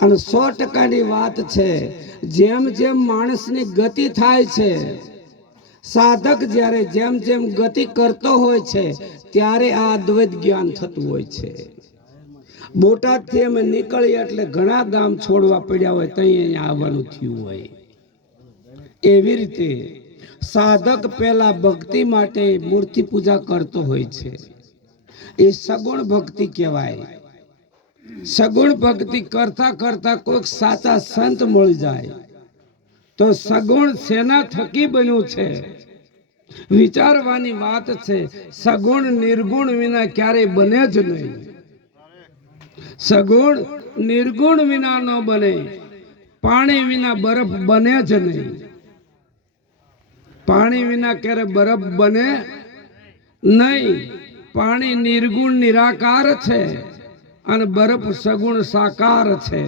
અને સો ટકાની વાત છે. જેમ જેમ માણસની ગતિ થાય છે, સાધક જ્યારે જેમ જેમ ગતિ કરતો હોય છે, ત્યારે આ અદ્વૈત જ્ઞાન થતું હોય છે. બોટાદથી અમે નીકળીએ એટલે ઘણા ગામ છોડવા પડ્યા હોય ત્યાં અહીંયા આવવાનું થયું હોય. એવી રીતે સાધક પહેલા ભક્તિ માટે મૂર્તિ પૂજા કરતો હોય છે. એ સગુણ ભક્તિ કહેવાય. સગુણ ભક્તિ કરતા કરતા કોઈક સાચા સંત મળી જાય. તો સગુણ સેના થકી બન્યું છે? વિચારવાની વાત છે, સગુણ નિર્ગુણ વિના ક્યારેય બને જ નહીં. સગુણ નિર્ગુણ વિના ન બને, પાણી વિના બરફ બને જ નહીં. પાણી વિના ક્યારે બરફ બને? નહીં, પાણી નિર્ગુણ નિરાકાર છે. અને બરફ સગુણ સાકાર છે.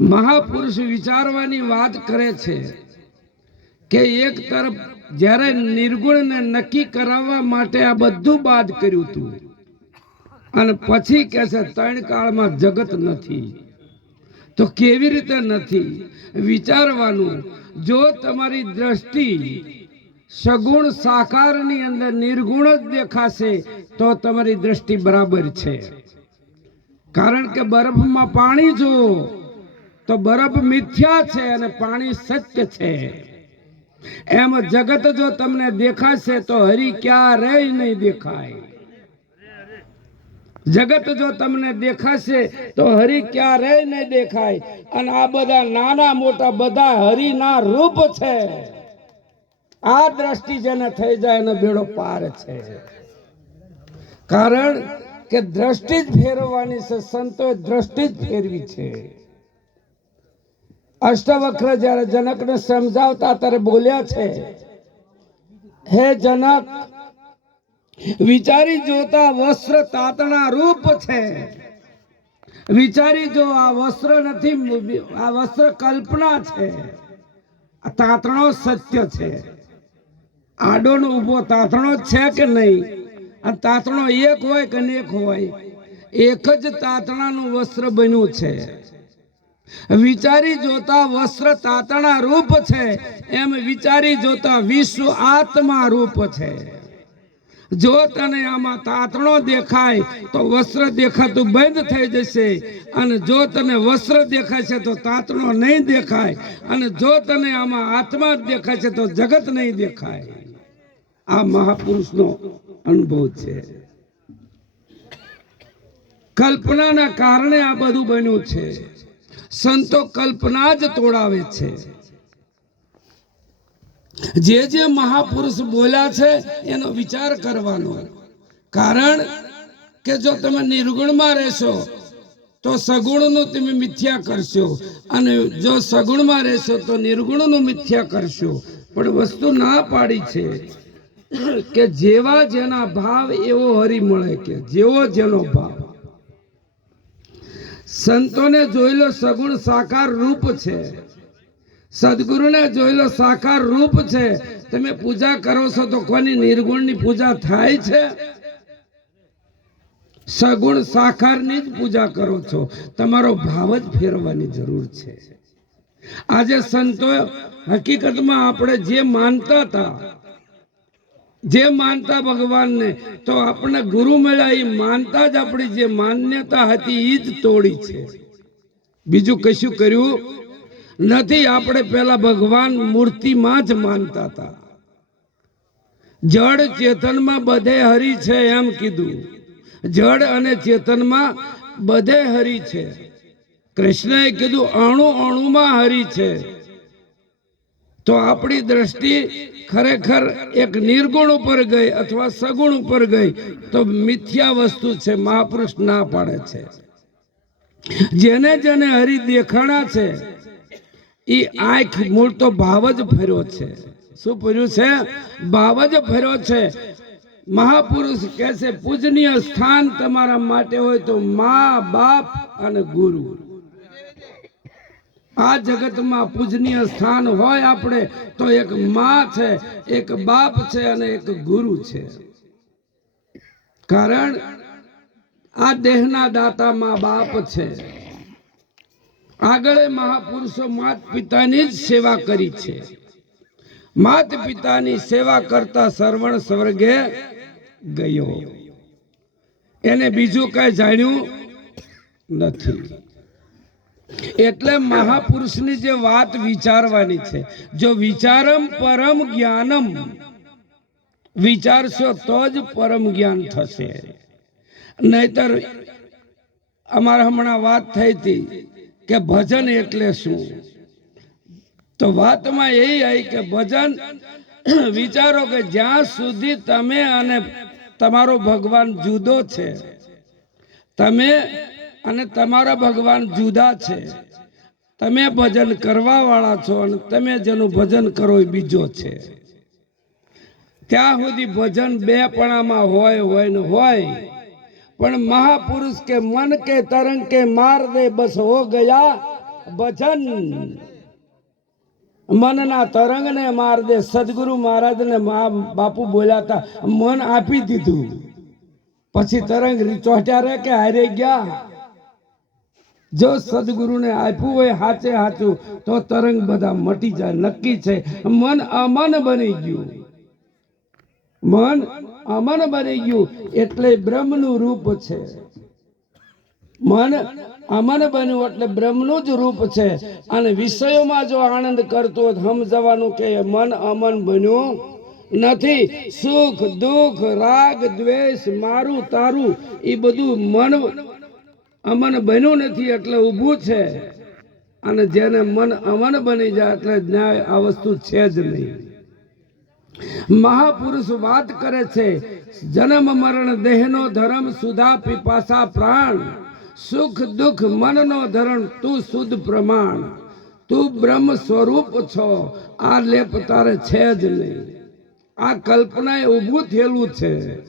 મહાપુરુષ વિચારવાની વાત કરે છે કે એક તરફ જ્યારે નિર્ગુણને નક્કી કરાવવા માટે આ બધું બાદ કર્યું હતું, અને પછી કે છે, ત્રણ કાળમાં જગત નથી. તો કેવી રીતે નથી? વિચારવાનું, જો તમારી દ્રષ્ટિ સગુણ સાકારની અંદર નિર્ગુણ જ દેખાશે તો તમારી દ્રષ્ટિ બરાબર છે. કારણ કે બરફમાં પાણી જુઓ, તો બરફ મિથ્યા છે અને પાણી સત્ય છે. એમ જગત જો તમને દેખાશે તો હરિ ક્યારેય નહીં દેખાય. જગત જો તમને દેખાશે તો હરિ ક્યારેય નહીં દેખાય. અને આ બધા નાના મોટા બધા હરિના રૂપ છે. આ દ્રષ્ટિ જેને થઈ જાય એનો બેડો પાર છે. કારણ કે દ્રષ્ટિ જ ફેરવવાની છે, સંતોએ દ્રષ્ટિ જ ફેરવી છે. અષ્ટવક્ર જ્યારે જનકને સમજાવતા ત્યારે બોલ્યા છે, હે જનક, વિચારી જોતા વસ્ત્ર તાતણા રૂપ છે. વિચારી જો આ વસ્ત્ર નથી, આ વસ્ત્ર કલ્પના છે. તાતણો સત્ય છે. આડો નો ઊભો તાતણો છે કે નહીં? આ તાતણો એક હોય કે અનેક હોય? એક જ તાતણાનું વસ્ત્ર બન્યું છે. વિચારી જોતા વસ્ત્ર તાતણા રૂપ છે, એમ વિચારી જોતા વિશ્વ આત્મા રૂપ છે. જો તને આમાં તાતણો દેખાય, તો વસ્ત્ર દેખાતું બંધ થઈ જશે. અને જો તને વસ્ત્ર દેખાય છે, તો તાતણો નહીં દેખાય. અને જો તને આમાં આત્મા દેખાય છે, તો જગત નહીં દેખાય. આ મહાપુરુષનો અનુભવ છે. કલ્પનાના કારણે આ બધું બન્યું છે. સંતો કલ્પના જ તોડાવે છે. જે જે મહાપુરુષ બોલ્યા છે એનો વિચાર કરવાનો. કારણ કે જો તમે નિર્ગુણમાં રહેશો, તો સગુણનું તમે મિથ્યા કરશો. અને જો સગુણમાં રહેશો, તો નિર્ગુણનું મિથ્યા કરશો. પણ વસ્તુ ના પાડી છે. કે જેવા જેના ભાવ, એવો હરી મળે કે, જેવો જેનો ભાવ. સંતોને જોયેલો સગુણ સાકાર રૂપ છે. સદગુરુને જોયેલો સાકાર રૂપ છે. તમે પૂજા કરો છો તો કોની નિર્ગુણની પૂજા થાય છે? સગુણ સાકારની જ પૂજા કરો છો. તમારો ભાવ જ ફેરવાની જરૂર છે. આજે સંતો હકીકતમાં આપણે જે માનતા હતા જે માનતા ભગવાનને, તો આપણે ગુરુ મળ્યા એ માનતા જ આપણી જે માન્યતા હતી એ જ તોડી છે. બીજું કશું કર્યું નથી, આપણે પેલા ભગવાન મૂર્તિમાં જ માનતા હતા. જડ ચેતનમાં બધે હરી છે એમ કીધું. જડ અને ચેતનમાં બધે હરી છે. કૃષ્ણએ કીધું, અણુ અણુમાં હરી છે. તો આપણી દ્રષ્ટિ ખરેખર એક નિર્ગુણ ઉપર ગઈ અથવા સગુણ ઉપર ગઈ તો મિથ્યા વસ્તુ છે, મહાપુરુષ ના પાડે છે. જેને જેને હરી દેખાણા છે એ આંખ મૂળ તો ભાવ જ ફર્યો છે. શું ફર્યું છે? ભાવ જ ફર્યો છે. મહાપુરુષ કહે છે, પૂજનીય સ્થાન તમારા માટે હોય તો મા, બાપ અને ગુરુ. આ જગતમાં પૂજનીય સ્થાન હોય આપણે, તો એક માં છે, એક બાપ છે અને એક ગુરુ છે. કારણ આ દેહના દાતા માં બાપ છે. આગળ મહાપુરુષો માત પિતાની જ સેવા કરી છે. માત પિતાની સેવા કરતા સરવણ સ્વર્ગે ગયો. એને બીજું કઈ જાણ્યું નથી. એટલે મહાપુરુષની જે વાત વિચારવાની છે, જો વિચારમ પરમ જ્ઞાનમ, વિચારશો તો જ પરમ જ્ઞાન થશે. નહીતર અમારે હમણાં વાત થઈ હતી કે ભજન એટલે શું? તો વાતમાં એ આવી કે ભજન, વિચારો કે જ્યાં સુધી તમે અને તમારો ભગવાન જુદો છે, તમે અને તમારા ભગવાન જુદા છે. તમે ભજન કરવા વાળા છો અને તમે જેનું ભજન કરો એ બીજો છે. ત્યાં સુધી ભજન બે પણામાં હોય હોય ને હોય. પણ મહાપુરુષ કે મન કે તરંગ કે માર દે બસ હો ગયા ભજન. મનના તરંગને માર દે, સદગુરુ મહારાજને મા- બાપુ બોલ્યા મન આપી દીધું. પછી તરંગ ચોટ્યા રે કે હારે ગયા? જો સદગુરુને આપ્યું હોય હાચે હાચું, તો તરંગ બધા મટી જાય, નક્કી છે. મન અમન બની ગયું. મન અમન બની ગયું એટલે બ્રહ્મનું રૂપ છે. મન અમન બન્યું એટલે બ્રહ્મનું જ રૂપ છે. અને વિષયોમાં જો આનંદ કરતો સમજવાનું કે મન અમન બન્યું નથી. સુખ, દુઃખ, રાગ, દ્વેષ, મારું, તારું એ બધું મન અમન બન્યું નથી એટલે ઊભું છે. અને જેને મન અમન બની જાય એટલે ન્યાય આ વસ્તુ છે જ નહીં. મહાપુરુષ વાત કરે છે, જન્મ, મરણ, દેહનો ધર્મ, સુધા, પીપાસા, પ્રાણ. સુખ, દુઃખ, મનનો ધરણ, તું શુદ્ધ પ્રમાણ. તું બ્રહ્મ સ્વરૂપ છો. આ લેપ તારે છે જ નહીં. આ કલ્પનાએ ઊભું થયેલું છે.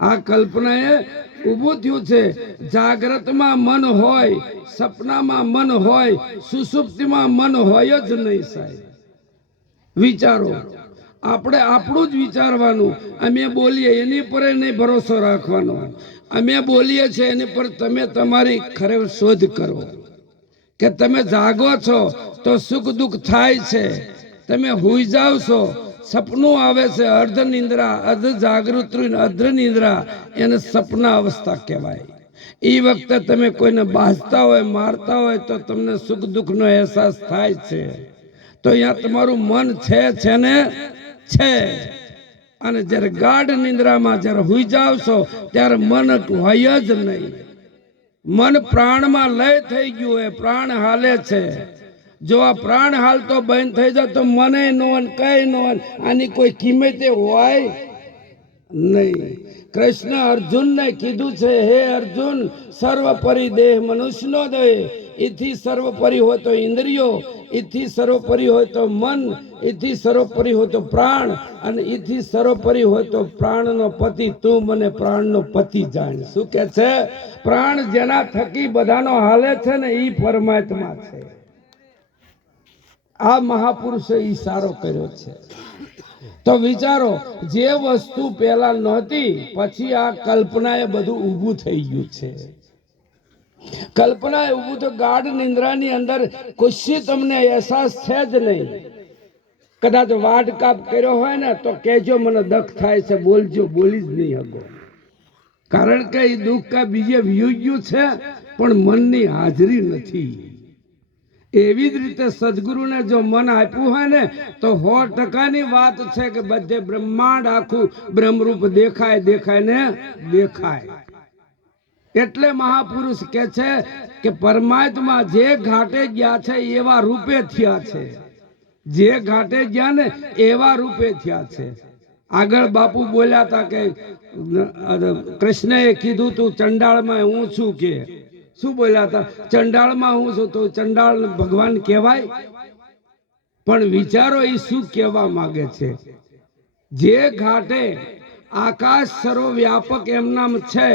આ કલ્પનાએ ઊભું થયું છે. જાગ્રતમાં મન હોય, સપનામાં મન હોય, સુસુપ્તિમાં મન હોય જ નહીં સાહેબ. વિચારો. આપણે આપણું જ વિચારવાનું. અમે બોલીએ એની પર નહીં ભરોસો રાખવાનો. અમે બોલીએ છીએ એની પર તમે તમારી ખરે શોધ કરો. કે તમે જાગો છો તો સુખ દુઃખ થાય છે. તમે હુઈ જાવ છો સપનું આવે છે, અર્ધ નિંદ્રા, અર્ધ જાગૃત અર્ધ નિંદ્રા, એને સપના અવસ્થા કહેવાય. એ વખતે તમે કોઈને બાજતા હોય, મારતા હોય, તો તમને સુખ દુઃખનો અહેસાસ થાય છે. તો અહીંયા તમારું મન છે છે ને? છે. અને જ્યારે ગાઢ નિંદ્રામાં જ્યારે હુઈ જાવ છો, ત્યારે મન હોય જ નહીં. મન પ્રાણમાં લય થઈ ગયું હોય, પ્રાણ હાલે છે. જો આ પ્રાણ હાલ તો બંધ થઈ જાય તો મને નો કઈ નો આની કોઈ કિંમતે હોય નહીં. કૃષ્ણ અર્જુનને કીધું છે, હે અર્જુન, સર્વપરી દેહ મનુષ્યનો દેહ. એથી સર્વપરી હોય તો ઇન્દ્રિયો, એથી સર્વપરી હોય તો મન, એથી સર્વપરી હોય તો પ્રાણ અને એથી સર્વપરી હોય તો પ્રાણનો પતિ. તું મને પ્રાણનો પતિ જાણ. શું કે છે? પ્રાણ જેના થકી બધાનો હાલે છે ને એ પરમાત્મા છે. આ મહાપુરુષે ઈશારો કર્યો છે. તો વિચારો, જે વસ્તુ પહેલા નહોતી, પછી આ કલ્પનાએ બધું ઊભું થઈ ગયું છે. કલ્પના ઊભું તો ગાઢ નિંદ્રાની અંદર કુશી તમને અહેસાસ છે જ નહીં. કદાચ વાડ કાપ કર્યો હોય ને, તો કહેજો, મને દખ થાય છે, બોલજો બોલી જ નહીં હગો. કારણ કે એ દુઃખ કાંઈ બીજે વ્યુ ગયું છે, પણ મનની હાજરી નથી. એવી જ રીતે સદગુરુને જો મન આપ્યું હોય ને તો સો ટકાની વાત છે કે બધે બ્રહ્માંડ આખું બ્રહ્મરૂપ દેખાય દેખાય ને દેખાય. એટલે મહાપુરુષ કે છે કે પરમાત્મા જે ઘાટે ગયા છે એવા રૂપે થયા છે. જે ઘાટે ગયા ને એવા રૂપે થયા છે. આગળ બાપુ બોલ્યા હતા કે કૃષ્ણએ કીધું તું ચંડાળમાં હું છું કે શું બોલ્યા હતા? ચંડાળમાં હું છું તો ચંડાળ ભગવાન કહેવાય. પણ વિચારો એ શું કહેવા માંગે છે? જે ઘાટે આકાશ સર્વવ્યાપક એમનામ છે,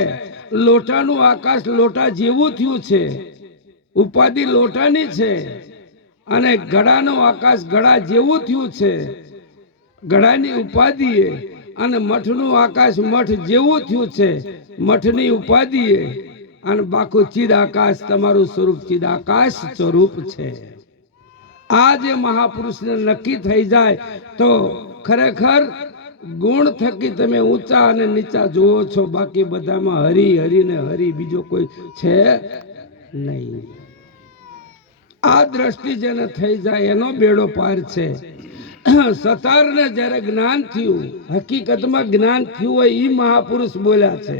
લોટાનું આકાશ લોટા જેવું થયું છે, ઉપાધિ લોટાની છે, અને ગળાનું આકાશ ગળા જેવું થયું છે, ગળાની ઉપાધિએ અને મઠનું આકાશ મઠ જેવું થયું છે, મઠની ઉપાધિએ અને બાકુ ચિદ આકાશ તમારું સ્વરૂપ ચિદ આકાશ સ્વરૂપ છે. આ જે મહાપુરુષને નક્કી થઈ જાય તો ખરેખર ગુણ થકી તમે ઊંચા અને નીચા જુઓ છો. બાકી બધામાં હરી હરી ને હરી બીજો કોઈ છે નહીં. આ દ્રષ્ટિ જેને થઈ જાય એનો બેડો પાર છે. સતારને જ્યારે જ્ઞાન થયું, હકીકતમાં જ્ઞાન થયું હોય એ મહાપુરુષ બોલ્યા છે.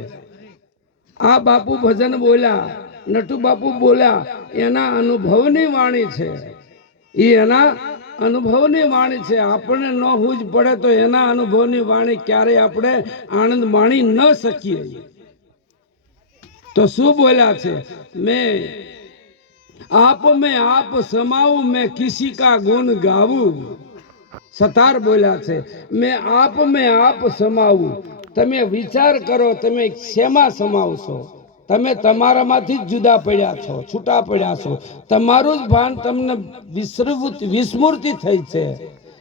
આ બાપુ ભજન બોલ્યા, નટુ બાપુ બોલ્યા, એના અનુભવની વાણી છે. એ એના અનુભવની વાણી છે. આપણને ન હુજ પડે તો એના અનુભવની વાણી ક્યારેય આપણે આનંદ માણી ન શકીએ. તો શું બોલ્યા છે? મેં આપ મેં આપ સમાવું, મેં કિસી કા ગુણ ગાવું. સતાર બોલ્યા છે. મેં આપ મેં આપ સમાવું. તમે વિચાર કરો, તમે શેમાં સમાવશો? તમે તમારામાંથી જ જુદા પડ્યા છો, છૂટા પડ્યા છો. તમારું જ ભાન તમને વિસ્મૃત વિસ્મૃતિ થઈ છે.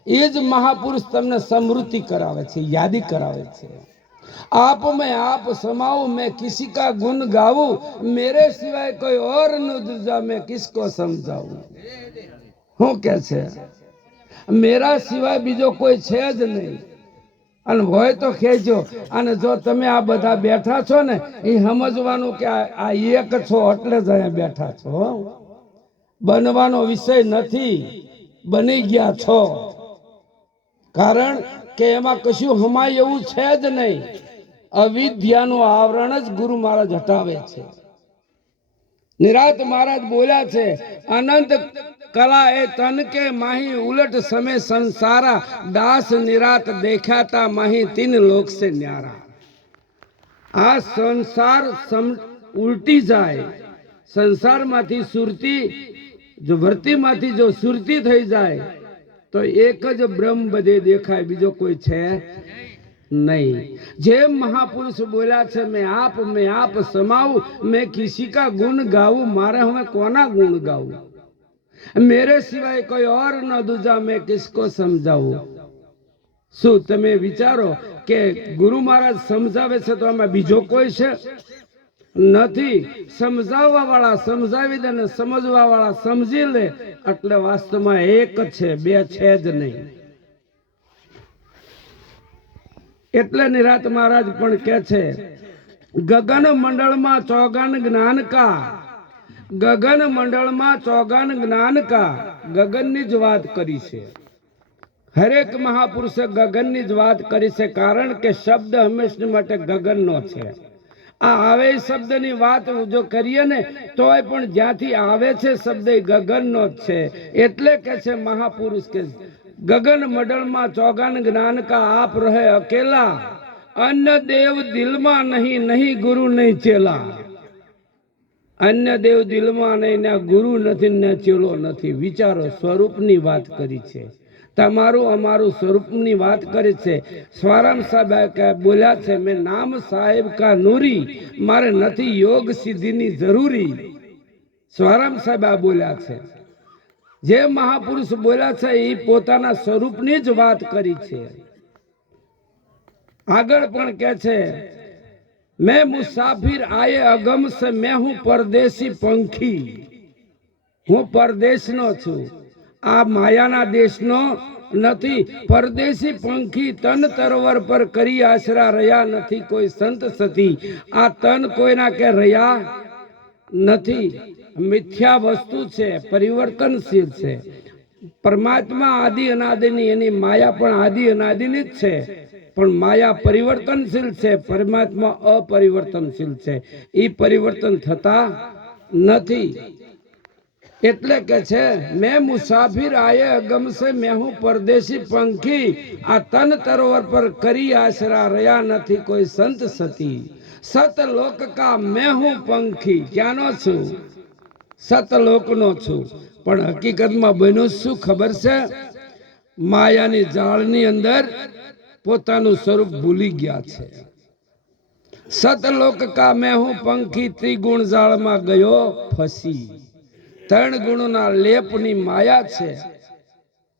એ જ મહાપુરુષ તમને સમૃદ્ધિ કરાવે છે, યાદી કરાવે છે. આપ મેં આપ સમાવું, મેં કિસી કા ગુણ ગાવું, મેરે સિવાય કોઈ ઓર ન દુજા, મેં કિસકો સમજાવું. હું કે છે? મેરા સિવાય બીજો કોઈ છે જ નહીં. અને હોય તો કહેજો અને જો તમે આ બધા બેઠા છો ને, એ સમજવાનું કે આ એક છો એટલે જ અહીંયા બેઠા છો બનવાનો વિષય નથી. બની ગયા છો. કારણ કે એમાં કશું હમાય એવું છે જ નહીં. અવિદ્યાનું આવરણ જ ગુરુ મહારાજ હટાવે છે. નિરાત મહારાજ બોલ્યા છે, અનંત કલા એ તન કે માહી ઉલટ સમે સંસારા દાસ નિરાત દેખાતા માહી તીન લોક સે ન્યારા આ સંસાર સમ- ઉલટી જાય સંસારમાંથી સુરતી જો વર્તીમાંથી જો સુરતી થઈ જાય તો એક જ બ્રહ્મ બધે દેખાય બીજો કોઈ છે નહીં જેમ મહાપુરુષ બોલ્યા છે મેં આપ મેં આપ સમાવું મેં કિસી કા ગુણ ગાવું મારે હવે કોના ગુણ ગાવું મેરે સિવાય કોઈ ઓર ન દૂજા મેં કિસકો સમજાવું શું તમે વિચારો કે ગુરુ મહારાજ સમજાવે છે તો આમાં બીજો કોઈ છે? નથી. સમજાવવા વાળા સમજાવી દે ને સમજવા વાળા સમજી લે. એટલે વાસ્તવમાં એક છે, બે છે જ નહીં. એટલે નિરાત મહારાજ પણ કે છે, ગગન મંડળમાં ચોગન જ્ઞાન કા ગગન મંડળમાં ચોગાન જ્ઞાન કા ગગનની જ વાત કરી છે. હરેક મહાપુરુષે ગગનની જ વાત કરી છે કારણ કે શબ્દ હંમેશની માટે ગગનનો છે. આ આવે શબ્દની વાત જો કરીએ ને તોય પણ જ્યાંથી આવે છે શબ્દ એ ગગનનો જ છે. એટલે કે છે મહાપુરુષ કે ગગન મંડળમાં ચોગાન જ્ઞાન કા આપ રહે અકેલા. અન્ય દેવ દિલમાં નહીં નહીં ગુરુ નહીં ચેલા. અન્ય દેવ દિલમાં નહીં ને ગુરુ નથી ને ચેલો નથી. વિચારો, સ્વરૂપની વાત કરી છે. તમારું અમારું સ્વરૂપની વાત કરી છે. સ્વરામ સાહેબ બોલ્યા છે, મેં નામ સાહેબ કા નૂરી, મારે નથી યોગ સિદ્ધિની જરૂરી. સ્વરામ સાહેબ બોલ્યા છે. જે મહાપુરુષ બોલ્યા છે, એ પોતાના સ્વરૂપની જ વાત કરી છે. આગળ પણ કે છે मैं मुसाफिर आए अगम से मैं हूं परदेसी पंखी હું પરદેશનો છું આ માયાના દેશનો નથી પરદેશી પંખી તન તરવર પર કરી આશરા રહ્યા નથી કોઈ સંત સતી આ તન કોઈના કે રહ્યા નથી મિથ્યા વસ્તુ છે પરિવર્તનશીલ છે પરમાત્મા આદિ અનાદિની એની માયા પણ આદિ અનાદિની જ છે પણ માયા પરિવર્તનશીલ છે, પરમાત્મા અપરિવર્તનશીલ છે. એ પરિવર્તન થતા નથી. એટલે કે છે, મેં મુસાફિર આયે અગમ સે મેં હું પરદેશી પંખી, આ તન તરોવર પર કરી આશરા રહ્યા નથી કોઈ સંત સતી. સત લોક કા મેં હું પંખી, ક્યાંનો છું? સતલોકનો છું. પણ હકીકતમાં બન્યું શું ખબર છે? માયાની જાળની અંદર પોતાનું સ્વરૂપ ભૂલી ગયા છે. સતલોક કા મેં હું પંખી ત્રિગુણ જાળમાં ગયો ફસી. ત્રણ ગુણના લેપની માયા છે.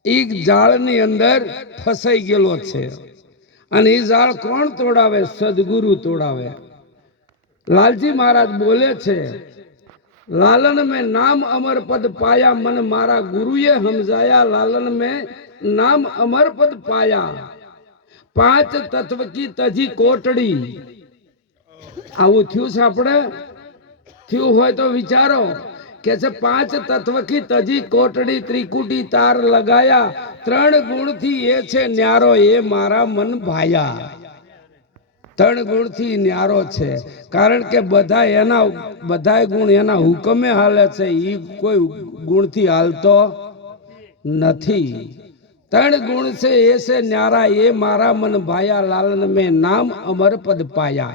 એ જાળની અંદર ફસાઈ ગયેલો છે. અને એ જાળ કોણ તોડાવે? સદગુરુ તોડાવે. લાલજી મહારાજ બોલે છે, લાલન મેં નામ અમર પદ પાયા, મન મારા ગુરુએ સમજાયા. લાલન મેં નામ અમર પદ પાયા. પાંચ તત્વ કી તજી કોટડી. આવું થયું છે આપણે? થયું હોય તો વિચારો. કે છે પાંચ તત્વ કી તજી કોટડી ત્રિકુટી તાર લગાયા. ત્રણ ગુણથી એ છે ન્યારો, એ મારા મન ભાયા. ત્રણ ગુણથી ન્યારો છે. કારણ કે બધા એના બધા ગુણ એના હુકમે હાલે છે. એ કોઈ ગુણથી હાલતો નથી. ત્રણ ગુણ છે એ છે ન્યારા, એ મારા મન ભાયા લાલન મેં નામ અમર પદ પાયા.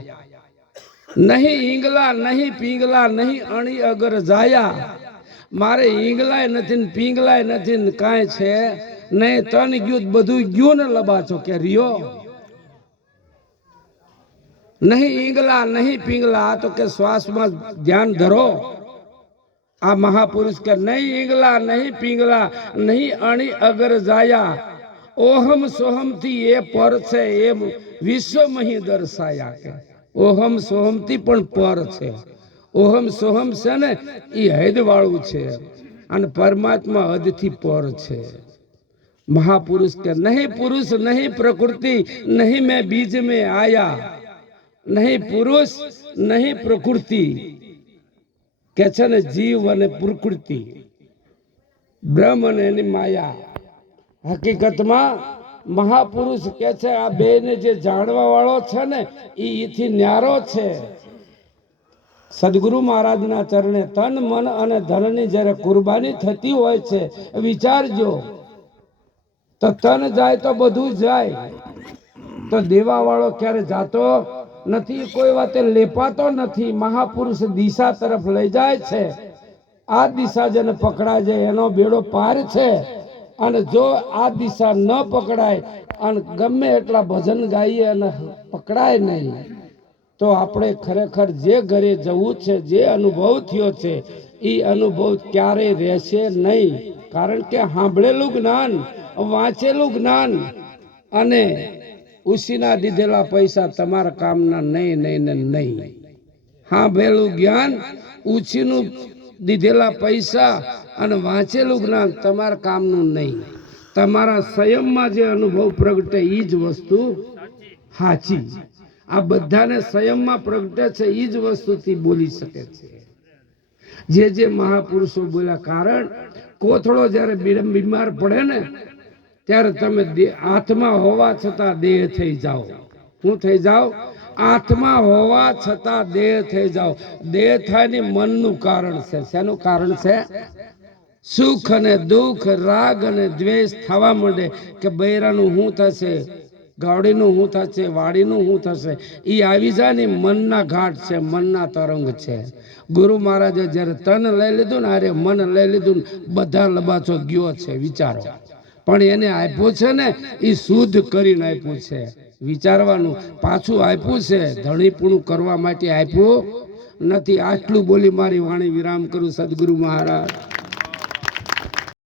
નહીં ઈંગલા, નહીં પીંગલા, નહીં અણી અગર જાયા. મારે ઈંગલાય નથી પીંગલાય નથી કાંઈ છે નહીં, તન ગયું બધું ગયું ને લબાચો કે રિયો નહીં ઈંગલા, નહીં પીંગલા તો કે શ્વાસમાં ધ્યાન ધરો. આ મહાપુરુષ કે નહીં ઈંગલા, નહીં પીંગલા, નહીં અણી અગર જાયા. ઓહમ સોહમથી એ પર છે એમ વિશ્વ મહી દર્શાયા કે. ઓહમ સોહમથી પણ પર છે. ઓહમ સોહમ છે ને એ હદ વાળું છે. અને પરમાત્મા હદથી પર છે. મહાપુરુષ કે નહીં પુરુષ, નહીં પ્રકૃતિ, નહીં મેં બીજ મેં આયા. નહીં પુરુષ, નહીં પ્રકૃતિ. કે છે ને જીવ અને પ્રકૃતિ, બ્રહ્મ અને એની માયા. હકીકતમાં મહાપુરુષ કે છે આ બે ને જે જાણવા વાળો છે ને એથી ન્યારો છે. સદગુરુ મહારાજના ચરણે તન, મન અને ધનની જ્યારે કુરબાની થતી હોય છે, વિચારજો. તો તન જાય તો બધું જાય. તો દેવા વાળો ક્યારે જાતો નથી, કોઈ વાતે લેપાતો નથી, મહાપુરુષ દિશા તરફ લઈ જાય છે. આ દિશા જેને પકડાય છે, એનો બેડો પાર છે. અને જો આ દિશા ન પકડાય, અને ગમે એટલા ભજન ગાઈએ અને પકડાય નહીં, તો આપણે ખરેખર જે ઘરે જવું છે, જે અનુભવ થયો છે એ અનુભવ ક્યારેય રહેશે નહીં. કારણ કે સાંભળેલું જ્ઞાન, વાંચેલું જ્ઞાન અને ઉસીના દીધેલા પૈસા તમારા કામના નહીં નહીં ને નહીં. હા, ભેલું જ્ઞાન, ઉછીનું દીધેલા પૈસા અને વાંચેલું જ્ઞાન તમારા કામનું નહીં. તમારા સંયમમાં જે અનુભવ પ્રગટે એ જ વસ્તુ સાચી. આ બધાને સંયમમાં પ્રગટે છે એ જ વસ્તુથી બોલી શકે છે. જે જે મહાપુરુષો બોલ્યા, કારણ કોથળો જ્યારે બીડમ બીમાર પડે ને ત્યારે તમે આત્મા હોવા છતાં દેહ થઈ જાઓ. શું થઈ જાઓ આત્મા હોવા છતાં દેહ થઈ જાઓ દેહ થાય મનનું કારણ છે. શેનું કારણ છે? સુખ અને દુઃખ, રાગ અને દ્વેષ થવા માંડે કે બૈરાનું શું થશે? ગાવડીનું શું થશે? વાડીનું શું થશે? એ આવી જાય ને મનના ઘાટ છે, મનના તરંગ છે. ગુરુ મહારાજે જ્યારે તન લઈ લીધું ને અરે મન લઈ લીધું ને, બધા લબાચો ગયો છે. વિચારો. પણ એને આપ્યું છે ને એ શુદ્ધ કરીને આપ્યું છે. વિચારવાનું, પાછું આપ્યું છે, ધણીપૂણું કરવા માટે આપ્યું નથી. આટલું બોલી મારી વાણી વિરામ કરું, સદગુરુ મહારાજ.